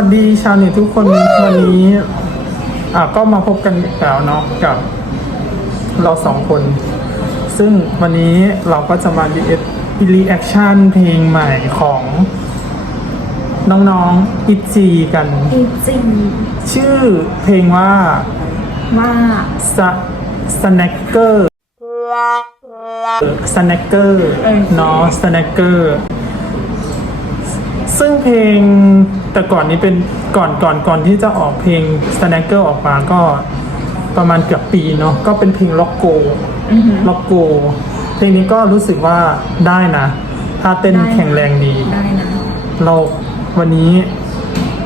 วัสดีชาวเน็ตทุกคนวันนี้อะก็มาพบกันอีกแล้วเนาะกับ เราสองคน ซึ่งวันนี้เราก็จะมารีแอครีแอคชั่นเพลงใหม่ของน้องๆอิจีกัน อีจริงชื่อเพลงว่าว่าสสแน็คเกอร์สแน็คเกอร์เนาะสแน็คเกอร์ ซึ่งเพลงแต่ก่อนนี้เป็นก่อนก่อนก่อนที่จะออกเพลงสแน็คเกอร์ออกมาก็ประมาณเกือบปีเนาะก็เป็นเพลงล็อกโกล็อกโกเพลงนี้ก็รู้สึกว่าได้นะถ้าเต้นแข็งแรงดีได้นะเราวันนี้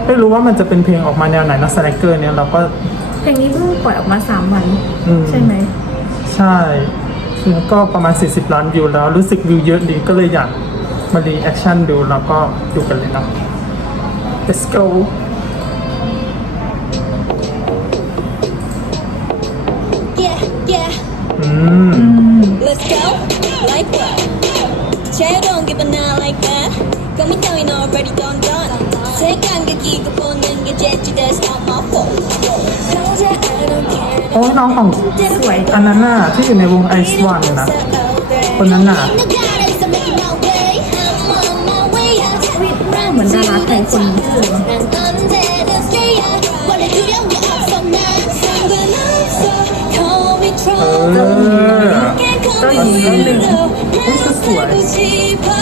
ไม่รู้ว่ามันจะเป็นเพลงออกมาแนวไหนนะสแน็คเกอร์เนี่ยเราก็เพลงนี้เพิ่งปล่อยออกมาสามวันอืมใช่ไหม ใช่ซึ่งก็ประมาณ 40 ล้านวิวแล้ว รู้สึกวิวเยอะดีก็เลยอยาก มารีแอคชั่นดูแล้วก็ดูกันเลยเนาะ let's go อืม Let's go like what แชร์ดองกิบนาไลค์นะก็ไม่จำเ already done done เซ็กันกับกี่กับคนหนึ่งกับเจ็ดจุดเดส on my phone โอ้น้องของสวยอันนั้นน่ะที่อยู่ในวงไอซ์วันนะคนนั้นน่ะ มือนดาราไทยคนนี้เลยเนอะเออเจ้าหญิงนิดนึงอุ๊ยก็สวย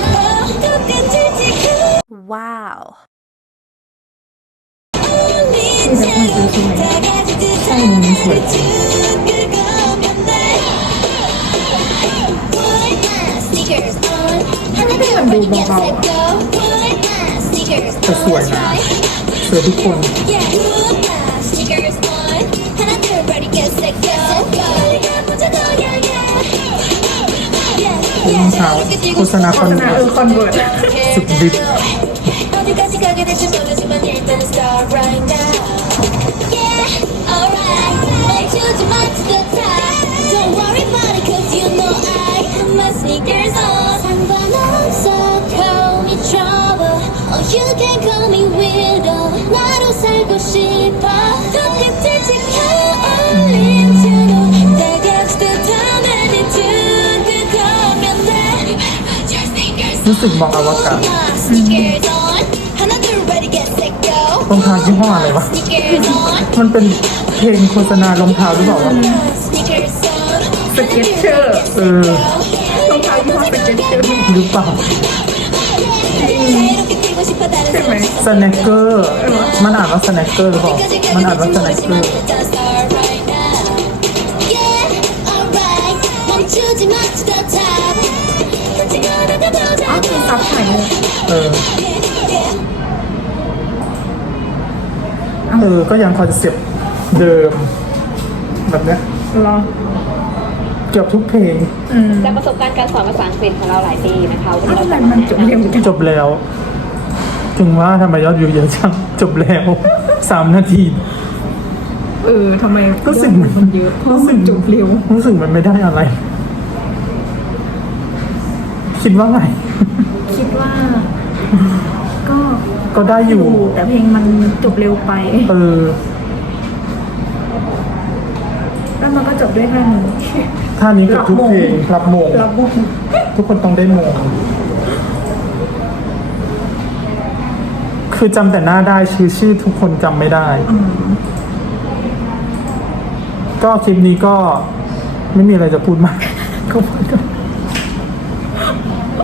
ที่รักมากเลยใช่ไหมใช่มันสวยให้ดูเบาๆอะสวยนะสวยทุกคนรองเท้โฆษณาคอนเวิคนเวิร์ตดดิ I choose. Don't worry you know I my sneakers on. 상관없어, call me trouble. Or you can call me weirdo. 나로 살고 싶어. Don't to 내가 돼. Sneakers on, another ready get sick. รองเท้ายี่ห้ออะไรวะ มันเป็นเพลงโฆษณารองเท้าหรือเปล่าสเก็ตเชอร์เออรองเท้ายี่ห้อสเก็ตเชอร์หรือเปล่าใช่ไหมสแนคเกอร์มันอ่านว่าสแน็คเกอร์หรือเปล่ามันอ่านว่าสแน็คเกอร์อ๋อคือซับไทยเออ เออก็ยังคอนเซ็ปต์เดิม แบบเนี้ยรอเกือบทุกเพลงจากประสบการณ์การสอนภาษาอังกฤษของเราหลายปีนะคะวันอ้าวนี้เราทำไมจะมันมาจบเร็วจังจบแล้ว ถึงว่าทำไมยอดวิวเยอะจังจบแล้วสามนาที เออทำไมรู้สึกมันเยอะเพราะมันจบเร็วรู้สึกมันไม่ได้อะไร คิดว่าไงคิดว่าก็ ก็ได้อยู่ แต่เพลงมันจบเร็วไปเออ แล้วมันก็จบด้วยท่านี้ท่านี้เกือบทุกเพลงรับโมงรับวงทุกคนต้องได้โมงคือจำแต่หน้าได้ชื่อชื่อทุกคนจำไม่ได้ ก็คลิปนี้ก็ไม่มีอะไรจะพูดมากก็พูดกัน